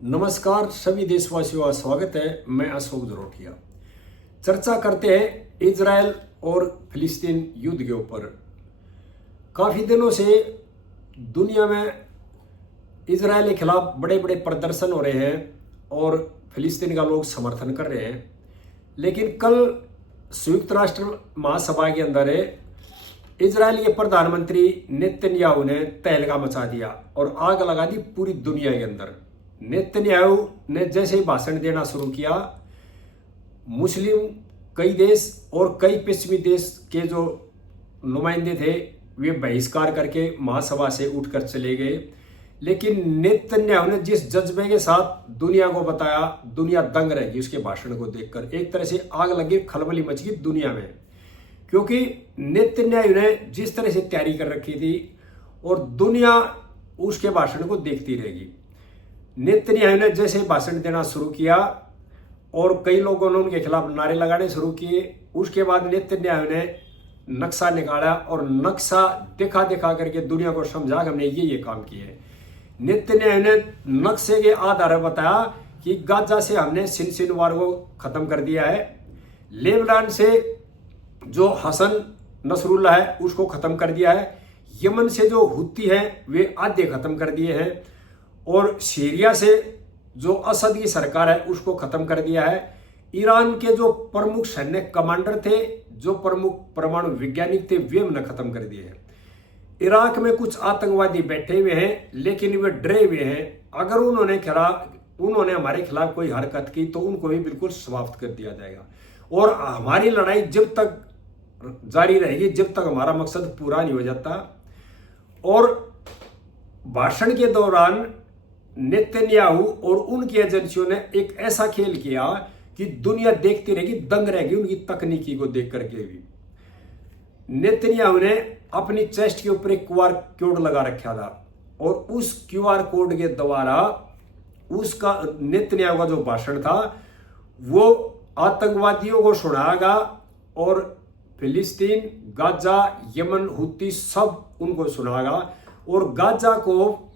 नमस्कार सभी देशवासियों का स्वागत है। मैं अशोक जरोटिया। चर्चा करते हैं इजराइल और फिलिस्तीन युद्ध के ऊपर। काफ़ी दिनों से दुनिया में इजराइल के खिलाफ बड़े बड़े प्रदर्शन हो रहे हैं और फिलिस्तीन का लोग समर्थन कर रहे हैं, लेकिन कल संयुक्त राष्ट्र महासभा के अंदर इजराइल के प्रधानमंत्री नेतन्याहू ने तहलका मचा दिया और आग लगा दी पूरी दुनिया के अंदर। नेतन्याहू ने जैसे ही भाषण देना शुरू किया, मुस्लिम कई देश और कई पश्चिमी देश के जो नुमाइंदे थे वे बहिष्कार करके महासभा से उठकर चले गए। लेकिन नेतन्याहू ने जिस जज्बे के साथ दुनिया को बताया, दुनिया दंग रह गई उसके भाषण को देखकर। एक तरह से आग लगी, खलबली मच गई दुनिया में, क्योंकि नेतन्याहू ने जिस तरह से तैयारी कर रखी थी और दुनिया उसके भाषण को देखती रहेगी। नेतन्याहू ने जैसे भाषण देना शुरू किया और कई लोगों ने उनके खिलाफ नारे लगाने शुरू किए, उसके बाद नेतन्याहू ने नक्शा निकाला और नक्शा दिखा दिखा करके दुनिया को समझा कि हमने ये काम किए। नेतन्याहू ने नक्शे के आधार पर बताया कि गाजा से हमने सिनसिन वार को खत्म कर दिया है, लेबनान से जो हसन नसरुल्लाह है उसको खत्म कर दिया है, यमन से जो हुती है वे आधे खत्म कर दिए हैं, और सीरिया से जो असद की सरकार है उसको खत्म कर दिया है। ईरान के जो प्रमुख सैन्य कमांडर थे, जो प्रमुख परमाणु वैज्ञानिक थे, वे हमने खत्म कर दिए हैं। इराक में कुछ आतंकवादी बैठे हुए हैं लेकिन वे डरे हुए हैं, अगर उन्होंने हमारे खिलाफ कोई हरकत की तो उनको भी बिल्कुल समाप्त कर दिया जाएगा। और हमारी लड़ाई जब तक जारी रहेगी जब तक हमारा मकसद पूरा नहीं हो जाता। और भाषण के दौरान नेतन्याहू और उनकी एजेंसियों ने एक ऐसा खेल किया कि दुनिया देखती रहेगी, दंग रहेगी उनकी तकनीकी को देख करके भी। नेतन्याहू ने अपनी चेस्ट के ऊपर एक QR कोड लगा रखा था और उस QR कोड के द्वारा उसका नेतन्याहू का जो भाषण था वो आतंकवादियों को सुनाएगा और फिलिस्तीन, गाजा, यमन, हुती सब उनको सुनाएगा। और गाजा को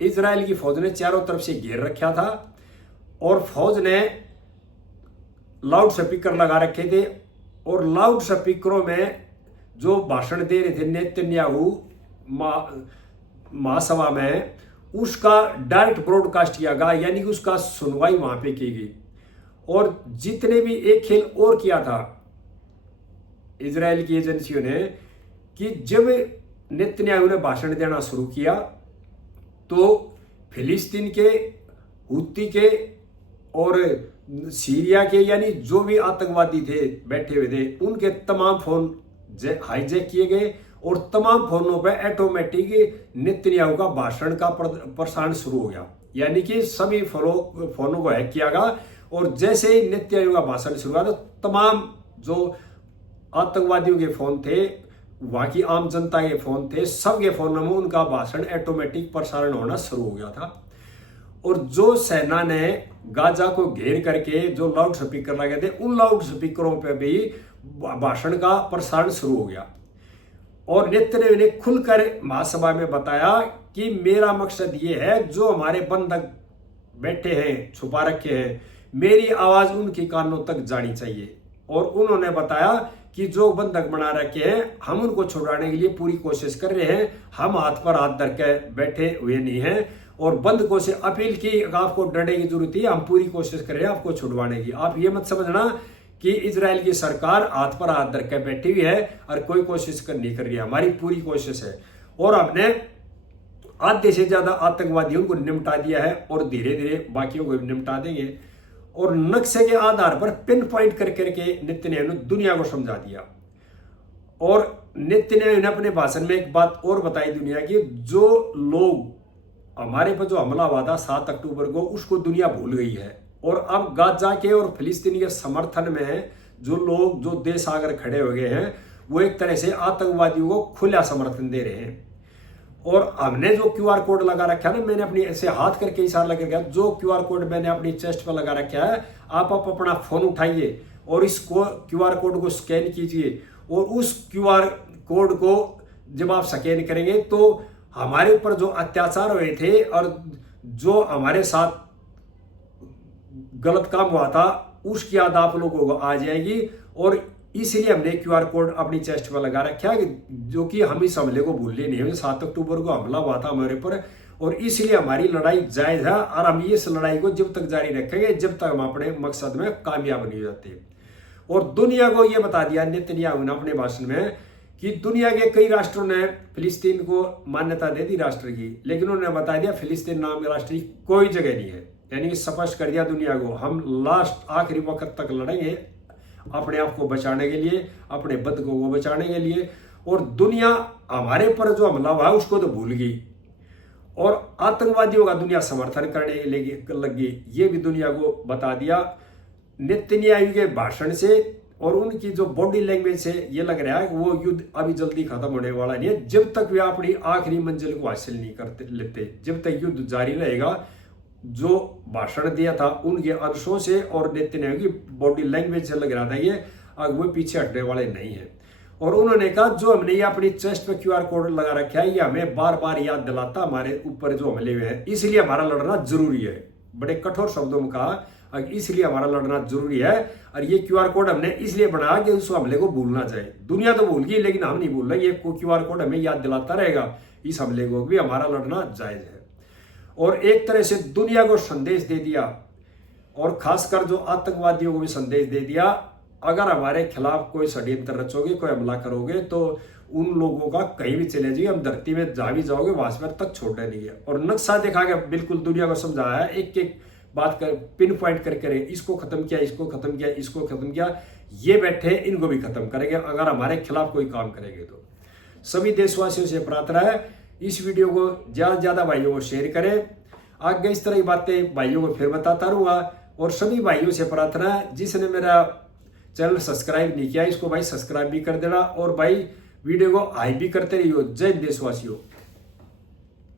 इजराइल की फौज ने चारों तरफ से घेर रखा था और फौज ने लाउड स्पीकर लगा रखे थे और लाउड स्पीकरों में जो भाषण दे रहे थे नेतन्याहू महासभा में, उसका डायरेक्ट ब्रॉडकास्ट किया गया, यानी कि उसका सुनवाई वहां पे की गई। और जितने भी एक खेल और किया था इजराइल की एजेंसियों ने कि जब नेतन्याहू ने भाषण देना शुरू किया तो फिलिस्तीन के, हुती के और सीरिया के, यानी जो भी आतंकवादी थे बैठे हुए थे, उनके तमाम फोन हाईजैक किए गए और तमाम फोनों पर ऑटोमेटिक नेतन्याहू का भाषण का प्रसारण शुरू हो गया, यानी कि सभी फोनों को हैक किया गया। और जैसे ही नेतन्याहू का भाषण शुरू हुआ तो तमाम जो आतंकवादियों के फोन थे, वहां की आम जनता के फोन थे, सबके फोनों में उनका भाषण ऑटोमेटिक प्रसारण होना शुरू हो गया था। और जो सेना ने गाजा को घेर करके जो लाउड स्पीकर लगे थे, उन लाउड स्पीकरों पे भी भाषण का प्रसारण शुरू हो गया। और नेतन्याहू ने खुलकर महासभा में बताया कि मेरा मकसद ये है, जो हमारे बंधक बैठे हैं, छुपा रखे हैं, मेरी आवाज उनके कानों तक जानी चाहिए। और उन्होंने बताया कि जो बंधक बना रखे हैं हम उनको छुड़ाने के लिए पूरी कोशिश कर रहे हैं, हम हाथ पर हाथ धर के बैठे हुए नहीं हैं। और बंधकों से अपील की, आपको डरने की जरूरत है, हम पूरी कोशिश कर रहे हैं आपको छुड़वाने की। आप ये मत समझना कि इजराइल की सरकार हाथ पर हाथ धर के बैठी हुई है और कोई कोशिश नहीं कर रही है, हमारी पूरी कोशिश है। और हमने आधे से ज्यादा आतंकवादियों को निपटा दिया है और धीरे धीरे बाकियों को भी निपटा देंगे। और नक्शे के आधार पर पिन पॉइंट करके नेतन्याहू ने दुनिया को समझा दिया। और नेतन्याहू ने अपने भाषण में एक बात और बताई दुनिया की, जो लोग हमारे पर जो हमला हुआ था 7 अक्टूबर को, उसको दुनिया भूल गई है। और अब गाजा के और फिलिस्तीन के समर्थन में जो लोग, जो देश आकर खड़े हो गए हैं, वो एक तरह से आतंकवादियों को खुला समर्थन दे रहे हैं। और हमने जो QR कोड लगा रखा है ना, मैंने अपनी ऐसे हाथ करके इशारा लगा रखा, जो QR कोड मैंने अपनी चेस्ट पर लगा रखा है, आप अपना फोन उठाइए और इस QR कोड को स्कैन कीजिए। और उस QR कोड को जब आप स्कैन करेंगे तो हमारे ऊपर जो अत्याचार हुए थे और जो हमारे साथ गलत काम हुआ था उसकी याद आप लोगों को आ जाएगी। और इसलिए हमने क्यूआर कोड अपनी चेस्ट पर लगा रखा है जो कि हम इस हमले को भूलने नहीं है। 7 अक्टूबर को हमला हुआ था हमारे पर और इसलिए हमारी लड़ाई जायज है और हम इस लड़ाई को जब तक जारी रखेंगे जब तक हम अपने मकसद में कामयाब नहीं हो जाते। और दुनिया को यह बता दिया नेतन्याहू ने अपने भाषण में कि दुनिया के कई राष्ट्रों ने फिलिस्तीन को मान्यता दे दी राष्ट्र की, लेकिन उन्होंने बता दिया फिलिस्तीन नाम के राष्ट्र की कोई जगह नहीं है। यानी स्पष्ट कर दिया दुनिया को हम लास्ट आखिरी वक्त तक लड़ेंगे अपने आप को बचाने के लिए, अपने बदकों को बचाने के लिए। और दुनिया हमारे पर जो हमला हुआ उसको तो भूल गई और आतंकवादियों का दुनिया समर्थन करने लग गई। ये भी दुनिया को बता दिया नेतन्याहू के भाषण से और उनकी जो बॉडी लैंग्वेज से ये लग रहा है कि वो युद्ध अभी जल्दी खत्म होने वाला नहीं है जब तक वे अपनी आखिरी मंजिल को हासिल नहीं करते लेते, जब तक युद्ध जारी रहेगा। जो भाषण दिया था उनके अंशों से और नेतन्याहू की बॉडी लैंग्वेज से लग रहा था ये वो पीछे हटने वाले नहीं है। और उन्होंने कहा जो हमने ये अपनी चेस्ट पे क्यूआर कोड लगा रखा है ये हमें बार बार याद दिलाता हमारे ऊपर जो हमले हुए हैं, इसलिए हमारा लड़ना जरूरी है। बड़े कठोर शब्दों में कहा इसलिए हमारा लड़ना जरूरी है। और ये क्यूआर कोड हमने इसलिए बनाया कि उस हमले को भूलना चाहिए। दुनिया तो भूल गई लेकिन हम नहीं भूल रहे, ये क्यूआर कोड हमें याद दिलाता रहेगा इस हमले को भी हमारा लड़ना जायज है। और एक तरह से दुनिया को संदेश दे दिया और खासकर जो आतंकवादियों को भी संदेश दे दिया अगर हमारे खिलाफ कोई षड्यंत्र रचोगे, कोई हमला करोगे तो उन लोगों का कहीं भी चले जाइए, हम धरती में जहां भी जाओगे वहां पर तक छोड़ने नहीं है। और नक्शा दिखा के बिल्कुल दुनिया को समझाया है, एक एक बात कर पिन पॉइंट करके इसको खत्म किया, इसको खत्म किया, इसको खत्म किया, ये बैठे इनको भी खत्म करेंगे अगर हमारे खिलाफ कोई काम करेंगे तो। सभी देशवासियों से प्रार्थना है इस वीडियो को ज्यादा से ज्यादा भाइयों को शेयर करें। आगे इस तरह की बातें भाइयों को फिर बताता रहूंगा। और सभी भाइयों से प्रार्थना है जिसने मेरा चैनल सब्सक्राइब नहीं किया इसको भाई सब्सक्राइब भी कर देना और भाई वीडियो को हाई भी करते रहिए। जय देशवासियों।